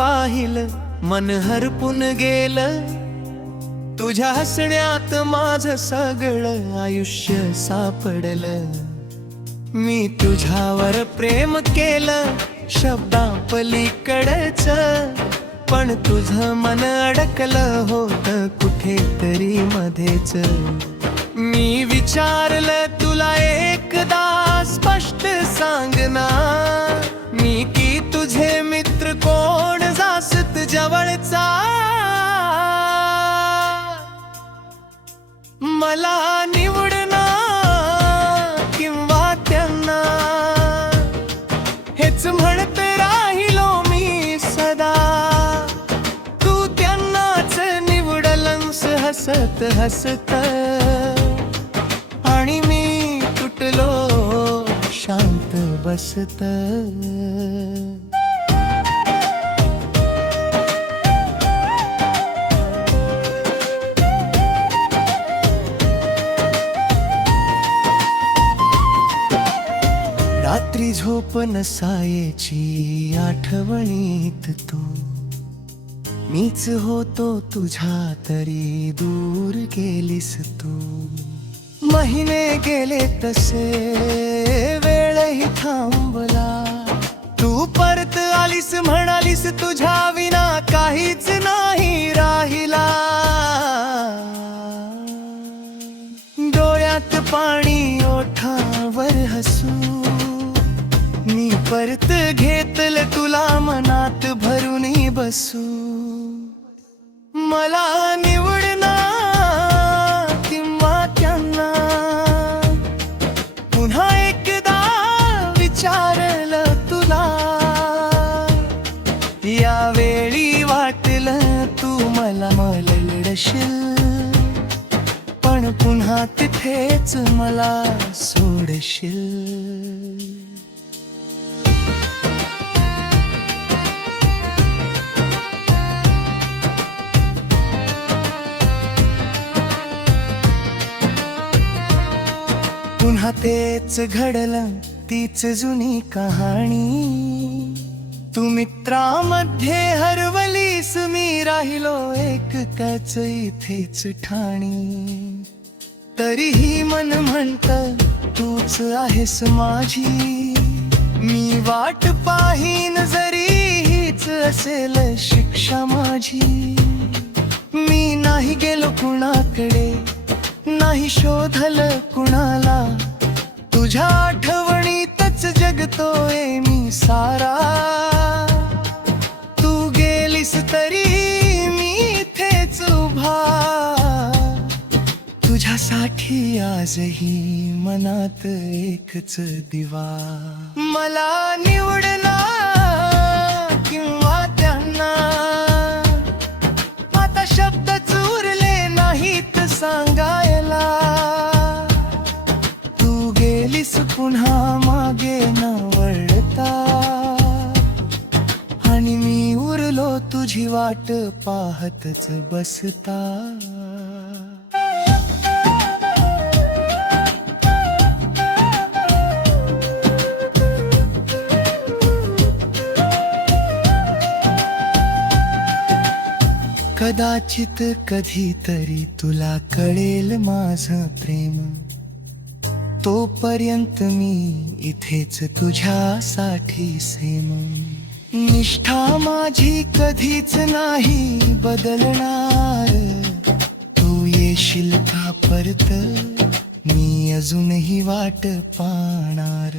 पाहिलं मन हरपून गेलं, तुझ्या हसण्यात माझं सगळं आयुष्य सापडलं. मी तुझ्यावर प्रेम केलं शब्दापलीकडच, पण तुझं मन अडकलं होतं कुठेतरी मध्येच. मी विचारलं तुला एकदा स्पष्ट सांग ना, मी की तुझे मित्र कोण जास्त जवळचा. मला निवडना किंवा त्यांना, हेच म्हणत राहिलो मी सदा. तू त्यांनाच निवडलंस हसत हसत, आणि मी तुटलो शांत बसत. रात्री झोप नसायची आठवणीत तू, मीच होतो तुझ्या तरी दूर गेलीस तू. महिने गेले तसे वेळही थांबला, तू परत आलीस म्हणालीस तुझ्या विना काहीच नाही राहिला. डोळ्यात पाणी ओठावर हसू, मी परत घेतलं तुला मनात भरून बसू. मला निवडना किंवा त्यांना, पुन्हा एकदा विचारलं तुला. यावेळी वाटलं तू मला मलडशील, पण पुन्हा तिथेच मला सोडशील. पुन्हा तेच घडलं तीच जुनी कहाणी. तू मित्रामध्ये हरवलीस, मी राहिलो एकटाच इथेच ठाणी. तरीही मन म्हणतं तूच आहेस माझी, मी वाट पाहीन जरी हीच असेल शिक्षा माझी. मी नाही गेलो कुणाकडे, नाही शोधलं कुणाला, तुझ्या आठवणीतच जगतोय मी सारा. तू गेलीस तरी मी इथेच उभा, तुझ्यासाठी आजही मनात एकच दिवा. मला निवडना किंवा त्यांना, आता शब्दच उरले नाहीत सांगायला. तू गेलीस पुन्हा मागे न वळता, आणि मी उरलो तुझी वाट पाहतच बसता. कदाचित कधीतरी तुला कळेल माझं प्रेम, तोपर्यंत मी इथेच तुझ्यासाठी सेम. निष्ठा माझी कधीच नाही बदलणार, तू येशील का परत मी अजूनही वाट पाहणार.